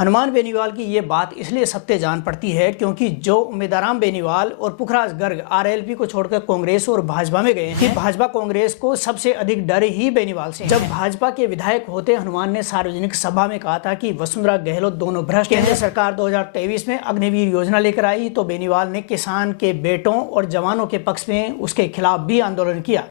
हनुमान बेनीवाल की ये बात इसलिए सत्य जान पड़ती है क्योंकि जो उम्मीदवार बेनीवाल और पुखराज गर्ग आरएलपी को छोड़कर कांग्रेस और भाजपा में गए हैं कि भाजपा कांग्रेस को सबसे अधिक डर ही बेनीवाल से। जब भाजपा के विधायक होते हनुमान ने सार्वजनिक सभा में कहा था कि वसुंधरा गहलोत दोनों भ्रष्ट हैं। सरकार 2023 में अग्निवीर योजना लेकर आई तो बेनीवाल ने किसान के बेटों और जवानों के पक्ष में उसके खिलाफ भी आंदोलन किया।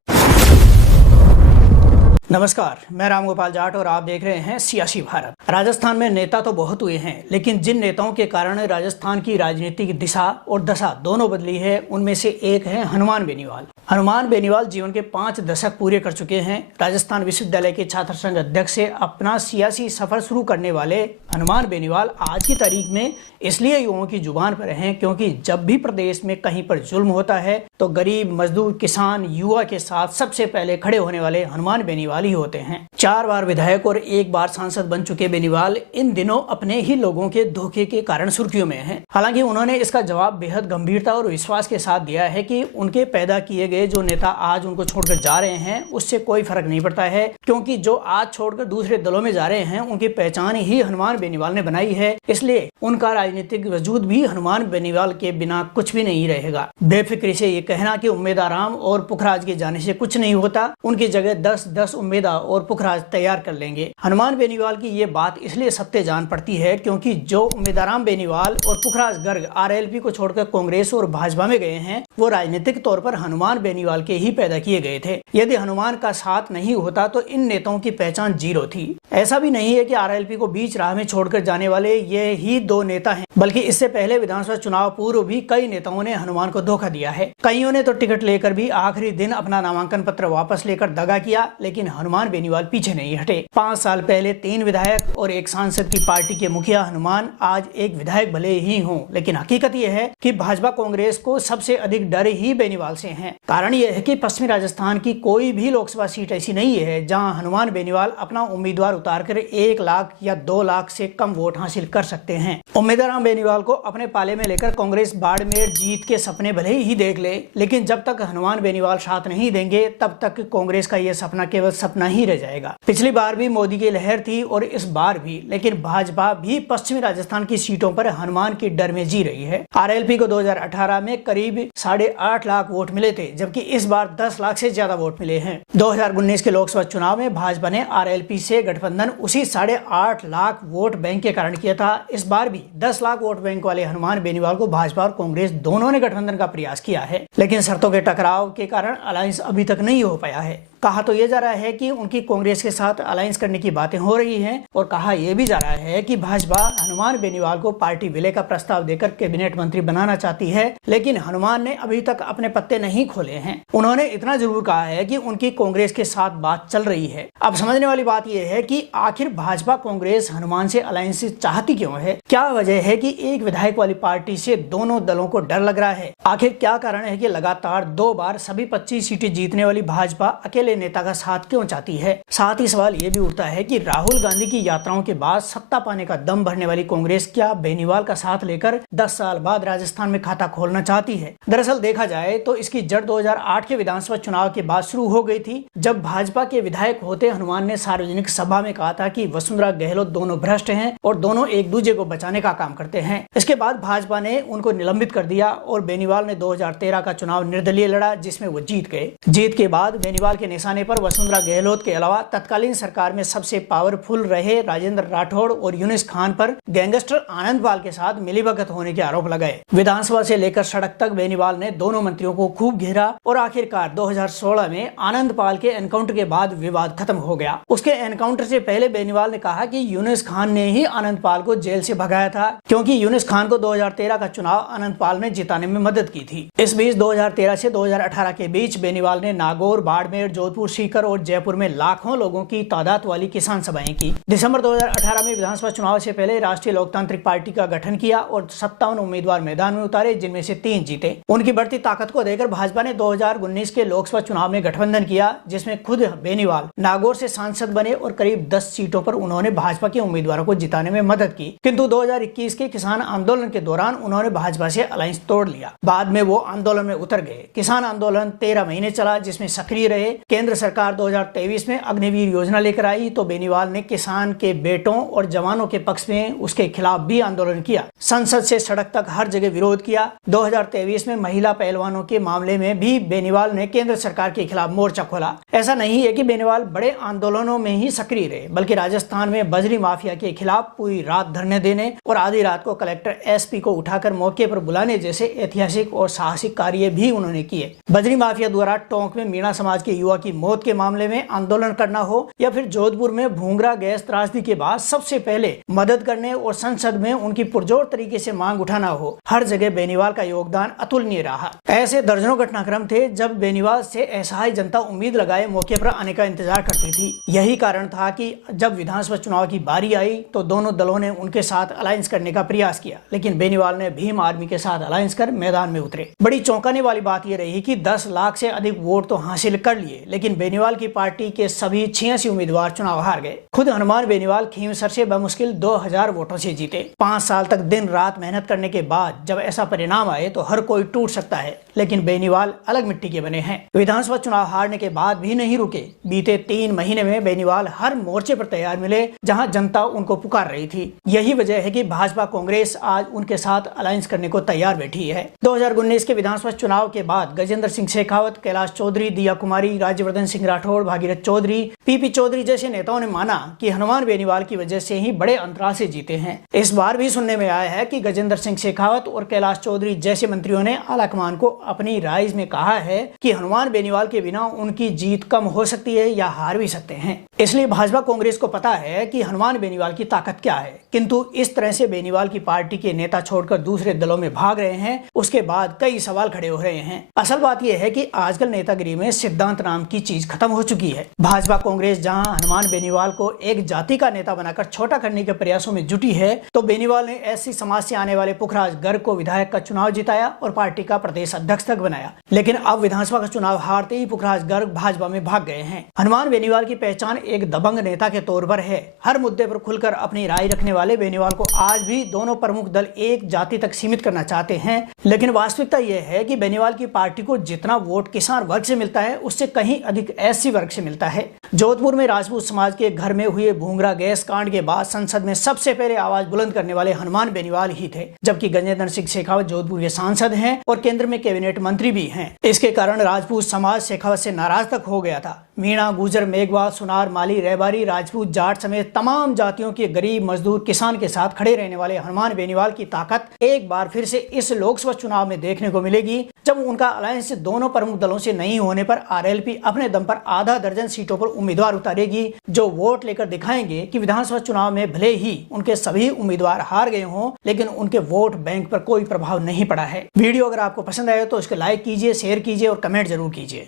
नमस्कार, मैं रामगोपाल जाट और आप देख रहे हैं सियासी भारत। राजस्थान में नेता तो बहुत हुए हैं, लेकिन जिन नेताओं के कारण राजस्थान की राजनीतिक दिशा और दशा दोनों बदली है, उनमें से एक है हनुमान बेनीवाल। हनुमान बेनीवाल जीवन के 5 दशक पूरे कर चुके हैं। राजस्थान विश्वविद्यालय के छात्र संघ अध्यक्ष से अपना सियासी सफर शुरू करने वाले हनुमान बेनीवाल आज की तारीख में इसलिए युवाओं की जुबान पर हैं क्योंकि जब भी प्रदेश में कहीं पर जुल्म होता है तो गरीब, मजदूर, किसान, युवा के साथ सबसे पहले खड़े होने वाले हनुमान बेनीवाल ही होते हैं। 4 बार विधायक और 1 बार सांसद बन चुके बेनीवाल इन दिनों अपने ही लोगों के धोखे के कारण सुर्खियों में हैं। हालांकि उन्होंने इसका जवाब बेहद गंभीरता और विश्वास के साथ दिया है कि उनके पैदा किए गए जो नेता आज उनको छोड़कर जा रहे हैं उससे कोई फर्क नहीं पड़ता है, क्योंकि जो आज छोड़कर दूसरे दलों में जा रहे हैं उनकी पहचान ही हनुमान बेनीवाल ने बनाई है। इसलिए उनका राजनीतिक वजूद भी हनुमान बेनीवाल के बिना कुछ भी नहीं रहेगा। बेफिक्री से ये कहना कि उम्मीदवार और पुखराज के जाने से कुछ नहीं होता, उनकी जगह 10 उम्मीदवार और पुखराज तैयार कर लेंगे। हनुमान बेनीवाल की ये बात इसलिए सत्य जान पड़ती है क्योंकि जो उम्मीदवार बेनीवाल और पुखराज गर्ग आरएलपी को छोड़कर कांग्रेस और भाजपा में गए हैं वो राजनीतिक तौर पर हनुमान बेनीवाल के ही पैदा किए गए थे। यदि हनुमान का साथ नहीं होता तो इन नेताओं की पहचान जीरो थी। ऐसा भी नहीं है कि आरएलपी को बीच राह में छोड़कर जाने वाले ये ही 2 नेता हैं, बल्कि इससे पहले विधानसभा चुनाव पूर्व भी कई नेताओं ने हनुमान को धोखा दिया है। कईयों ने तो टिकट लेकर भी आखिरी दिन अपना नामांकन पत्र वापस लेकर दगा किया, लेकिन हनुमान बेनीवाल पीछे नहीं हटे। 5 साल पहले 3 विधायक और 1 सांसद की पार्टी के मुखिया हनुमान आज एक विधायक भले ही हों, लेकिन हकीकत यह है कि भाजपा कांग्रेस को सबसे अधिक डर ही बेनीवाल से है। कारण यह है कि पश्चिमी राजस्थान की कोई भी लोकसभा सीट ऐसी नहीं है जहां हनुमान बेनीवाल अपना उम्मीदवार उतारकर 1 लाख या 2 लाख से कम वोट हासिल कर सकते हैं। उम्मीदवार बेनीवाल को अपने पाले में लेकर कांग्रेस बाड़मेर जीत के सपने भले ही देख ले, लेकिन जब तक हनुमान बेनीवाल साथ नहीं देंगे तब तक कांग्रेस का यह सपना केवल सपना ही रह जाएगा। पिछली बार भी मोदी की लहर थी और इस बार भी, लेकिन भाजपा भी पश्चिमी राजस्थान की सीटों पर हनुमान के डर में जी रही है। आरएलपी को 2018 में करीब 8.5 लाख वोट मिले थे, जबकि इस बार 10 लाख से ज्यादा वोट मिले हैं। 2019 के लोकसभा चुनाव में भाजपा ने आरएलपी से गठबंधन उसी 8.5 लाख वोट बैंक के कारण किया था। इस बार भी 10 लाख वोट बैंक वाले हनुमान बेनीवाल को भाजपा और कांग्रेस दोनों ने गठबंधन का प्रयास किया है, लेकिन शर्तों के टकराव के कारण अलायंस अभी तक नहीं हो पाया है। कहा तो ये जा रहा है कि उनकी कांग्रेस के साथ अलायंस करने की बातें हो रही हैं और कहा यह भी जा रहा है कि भाजपा हनुमान बेनीवाल को पार्टी विलय का प्रस्ताव देकर कैबिनेट मंत्री बनाना चाहती है, लेकिन हनुमान ने अभी तक अपने पत्ते नहीं खोले हैं। उन्होंने इतना जरूर कहा है कि उनकी कांग्रेस के साथ बात चल रही है। अब समझने वाली बात यह है कि आखिर भाजपा कांग्रेस हनुमान से अलायंस चाहती क्यों है? क्या वजह है कि एक विधायक वाली पार्टी से दोनों दलों को डर लग रहा है? आखिर क्या कारण है कि लगातार 2 बार सभी 25 सीटें जीतने वाली भाजपा अकेले नेता का साथ क्यों चाहती है? साथ ही सवाल ये भी उठता है कि राहुल गांधी की यात्राओं के बाद सत्ता पाने का दम भरने वाली कांग्रेस क्या बेनीवाल का साथ लेकर 10 साल बाद राजस्थान में खाता खोलना चाहती है? दरअसल देखा जाए तो इसकी जड़ 2008 के विधानसभा चुनाव के बाद शुरू हो गई थी, जब भाजपा के विधायक होते हनुमान ने सार्वजनिक सभा में कहा था कि वसुंधरा गहलोत दोनों भ्रष्ट हैं और दोनों एक दूसरे को बचाने का काम करते हैं। इसके बाद भाजपा ने उनको निलंबित कर दिया और बेनीवाल ने 2013 का चुनाव निर्दलीय लड़ा, जिसमें वो जीत गए। जीत के बाद बेनीवाल के निशाने पर वसुंधरा गहलोत के अलावा तत्कालीन सरकार में सबसे पावरफुल रहे राजेंद्र राठौड़ और यूनुस खान पर गैंगस्टर आनंद पाल के साथ मिलीभगत होने के आरोप लगाए। विधानसभा से लेकर सड़क तक बेनीवाल ने दोनों मंत्रियों को खूब घेरा और आखिरकार 2016 में आनंद पाल के एनकाउंटर के बाद विवाद खत्म हो गया। उसके एनकाउंटर से पहले बेनीवाल ने कहा कि यूनुस खान ने ही आनंद पाल को जेल से भगाया था, क्योंकि यूनुस खान को 2013 का चुनाव आनंद पाल ने जिताने में मदद की थी। इस बीच 2013 से 2018 के बीच बेनीवाल ने नागौर, बाड़मेर, जोधपुर, सीकर और जयपुर में लाखों लोगों की तादाद वाली किसान सभाएं की। दिसंबर 2018 में विधानसभा चुनाव से पहले राष्ट्रीय लोकतांत्रिक पार्टी का गठन किया और 57 उम्मीदवार मैदान में उतारे, जिनमें से 3 जीते। उनकी बढ़ती ताकत को देखकर भाजपा ने 2019 के लोकसभा चुनाव में गठबंधन किया, जिसमें खुद बेनीवाल नागौर से सांसद बने और करीब 10 सीटों पर उन्होंने भाजपा के उम्मीदवारों को जिताने में मदद की। किंतु 2021 के किसान आंदोलन के दौरान उन्होंने भाजपा से अलायंस तोड़ लिया। बाद में वो आंदोलन में उतर गए। किसान आंदोलन 13 महीने चला, जिसमें सक्रिय रहे। केंद्र सरकार 2023 में अग्निवीर योजना लेकर आई तो बेनीवाल ने किसान के बेटों और जवानों के पक्ष में उसके खिलाफ भी आंदोलन किया। संसद से सड़क तक हर जगह विरोध किया। 2023 में महिला पहलवानों के मामले में भी बेनीवाल ने केंद्र सरकार के खिलाफ मोर्चा खोला। ऐसा नहीं है कि बेनीवाल बड़े आंदोलनों में ही सक्रिय रहे, बल्कि राजस्थान में बजरी माफिया के खिलाफ पूरी रात धरने देने और आधी रात को कलेक्टर एसपी को उठाकर मौके पर बुलाने जैसे ऐतिहासिक और साहसिक कार्य भी उन्होंने किए। बजरी माफिया द्वारा टोंक में मीणा समाज के युवा की मौत के मामले में आंदोलन करना हो या फिर जोधपुर में भूंगरा गैस त्रासदी के बाद सबसे पहले मदद करने और संसद में उनकी पुरजोर तरीके से मांग उठाना हो, हर जगह बेनीवाल का योगदान अतुलनीय रहा। ऐसे दर्जनों घटनाक्रम थे जब बेनीवाल से असहाय जनता उम्मीद लगाए मौके पर आने का इंतजार करती थी। यही कारण था कि जब विधानसभा चुनाव की बारी आई तो दोनों दलों ने उनके साथ अलायंस करने का प्रयास किया, लेकिन बेनीवाल ने भीम आर्मी के साथ अलायंस कर मैदान में उतरे। बड़ी चौंकाने वाली बात यह रही कि 10 लाख से अधिक वोट तो हासिल कर लिए, लेकिन बेनीवाल की पार्टी के सभी 86 उम्मीदवार चुनाव हार गए। खुद हनुमान बेनीवाल खींवसर से बमुश्किल 2000 वोटों से जीते। 5 साल तक दिन रात मेहनत करने के बाद जब ऐसा परिणाम आए तो हर कोई टूट सकता है, लेकिन बेनीवाल अलग मिट्टी के बने हैं। विधानसभा चुनाव हारने के बाद भी नहीं रुके। बीते 3 महीने में बेनीवाल हर मोर्चे पर तैयार मिले जहां जनता उनको पुकार रही थी। यही वजह है कि भाजपा कांग्रेस आज उनके साथ अलायंस करने को तैयार बैठी है। 2019 के विधानसभा चुनाव के बाद गजेंद्र सिंह शेखावत, कैलाश चौधरी, दिया कुमारी, राज्यवर्धन सिंह राठौड़, भागीरथ चौधरी, पीपी चौधरी जैसे नेताओं ने माना कि हनुमान बेनीवाल की वजह से ही बड़े अंतराल से जीते हैं। इस बार भी सुनने में आया है कि गजेंद्र सिंह शेखावत और कैलाश चौधरी जैसे मंत्रियों ने आलाकमान को अपनी राय में कहा है कि हनुमान बेनीवाल के बिना उनकी जीत कम हो सकती है या हार भी सकते हैं। इसलिए भाजपा कांग्रेस को पता है कि हनुमान बेनीवाल की ताकत क्या है, किंतु इस तरह से बेनीवाल की पार्टी के नेता छोड़कर दूसरे दलों में भाग रहे हैं, उसके बाद कई सवाल खड़े हो रहे हैं। असल बात यह है कि आजकल नेतागिरी में सिद्धांत नाम की चीज खत्म हो चुकी है। भाजपा कांग्रेस जहां हनुमान बेनीवाल को एक जाति का नेता बनाकर छोटा करने के प्रयासों में जुटी है, तो बेनीवाल ने ऐसी समाज से आने वाले पुखराज गर्ग को विधायक का चुनाव जिताया और पार्टी का प्रदेश अध्यक्ष तक बनाया। लेकिन अब विधानसभा का चुनाव हारते ही पुखराज गर्ग भाजपा में भाग गए हैं। हनुमान बेनीवाल की पहचान एक दबंग नेता के तौर पर है। हर मुद्दे पर खुलकर अपनी राय रखने वाले बेनीवाल को आज भी दोनों प्रमुख दल एक जाति तक सीमित करना चाहते हैं, लेकिन वास्तविकता यह है कि बेनीवाल की पार्टी को जितना वोट किसान वर्ग से मिलता है उससे कहीं अधिक एससी वर्ग से मिलता है। जोधपुर में राजपूत समाज के घर में हुए भूंगरा गैस कांड के बाद संसद में सबसे पहले आवाज बुलंद करने वाले हनुमान बेनीवाल ही थे, जबकि गजेंद्र सिंह शेखावत जोधपुर के सांसद हैं और केंद्र में कैबिनेट मंत्री भी हैं। इसके कारण राजपूत समाज शेखावत से नाराज तक हो गया था। मीणा, गुजर, मेघवाल, सुनार, माली, रहबारी, राजपूत, जाट समेत तमाम जातियों के गरीब, मजदूर, किसान के साथ खड़े रहने वाले हनुमान बेनीवाल की ताकत एक बार फिर से इस लोकसभा चुनाव में देखने को मिलेगी, जब उनका अलायंस दोनों प्रमुख दलों से नहीं होने पर आरएलपी अपने दम पर आधा दर्जन सीटों पर उम्मीदवार उतारेगी, जो वोट लेकर दिखाएंगे कि विधानसभा चुनाव में भले ही उनके सभी उम्मीदवार हार गए हों, लेकिन उनके वोट बैंक पर कोई प्रभाव नहीं पड़ा है। वीडियो अगर आपको पसंद आए तो इसको लाइक कीजिए, शेयर कीजिए और कमेंट जरूर कीजिए।